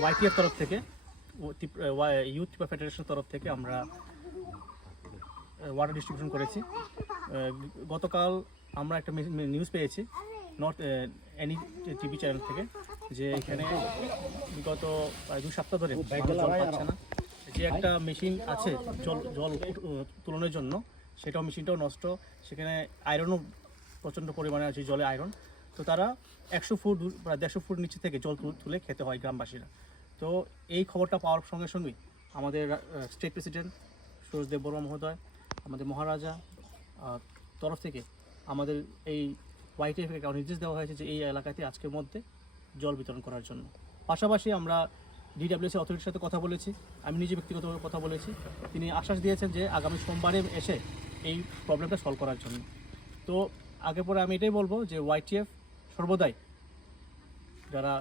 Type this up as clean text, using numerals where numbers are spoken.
YTF তরফ থেকে youth Tripura federation তরফ থেকে আমরা ওয়াটার ডিস্ট্রিবিউশন করেছি। গতকাল আমরা একটা নিউজ পেয়েছি নর্থ এনি টিভি চ্যানেল থেকে যে এখানে বিগত প্রায় 2 সপ্তাহ ধরে জল পাচ্ছে না। যে একটা মেশিন আছে জল তুলনের জন্য, সেটাও মেশিনটাও নষ্ট। সেখানে আয়রনও প্রচণ্ড পরিমাণে আছে, জলে আয়রন। তো তারা 100 ফুট প্রায় 150 ফুট নিচে থেকে জল তুলে খেতে হয় গ্রামবাসীরা। তো এই খবরটা পাওয়ার সঙ্গে সঙ্গেই আমাদের স্টেট প্রেসিডেন্ট সুরজদেব বর্মা মহোদয়, আমাদের মহারাজা তরফ থেকে আমাদের এই ওয়াইটিএফকে নির্দেশ দেওয়া হয়েছে যে এই এলাকাতে আজকের মধ্যে জল বিতরণ করার জন্য। পাশাপাশি আমরা ডিডাব্লিউসি অথরিটির সাথে কথা বলেছি, আমি নিজে ব্যক্তিগতভাবে কথা বলেছি। তিনি আশ্বাস দিয়েছেন যে আগামী সোমবারে এসে এই প্রবলেমটা সলভ করার জন্য। তো আগে পরে আমি এটাই বলবো যে ওয়াইটিএফ সর্বদাই যারা